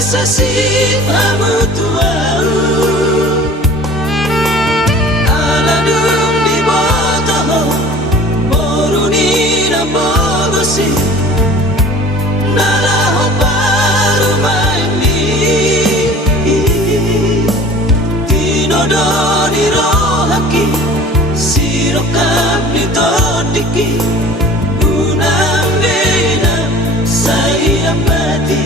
sasip hamutuau aladung di botoho moruni na bogosi nalaho paru maini tinodoni rohaki sirokap nitodiki unang bena saya mati.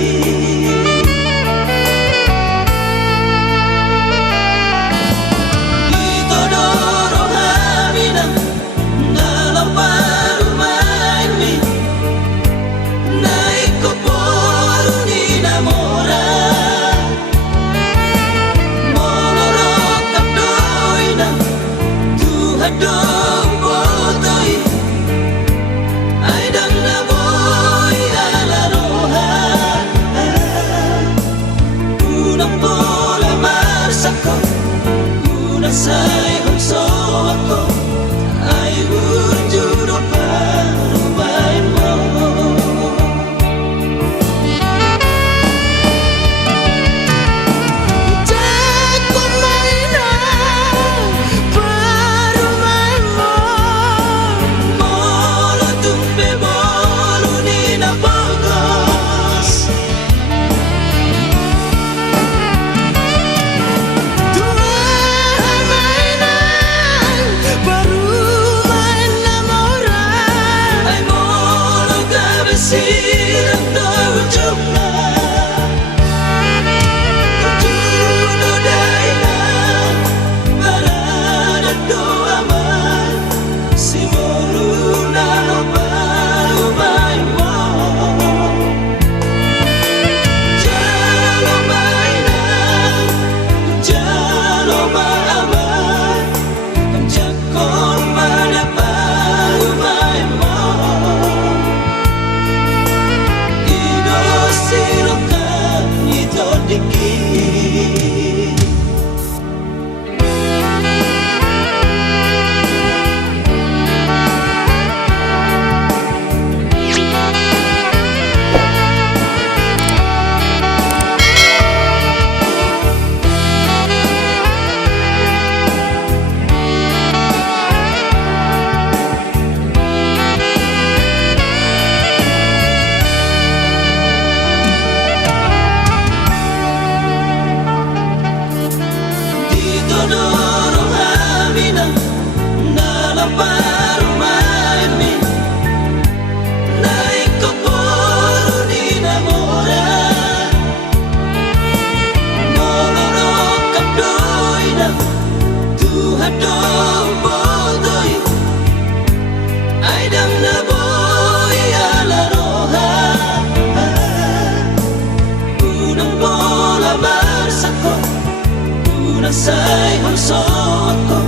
Say I'm so ako ay wujud paru main mo jago mainan paru main mo molo tumbe bolu ni na bogos silang dojokna tudo daina barada doaman si moruna no baru mai mo jalo maina jalo maaman jakon mana baru mai mo sirokan itodiki paru main mi naik ke poru di namora nolorok kapdoina Tuhan dong bodoi aidam na boy ala roha unang bola marsako unang say hamsoko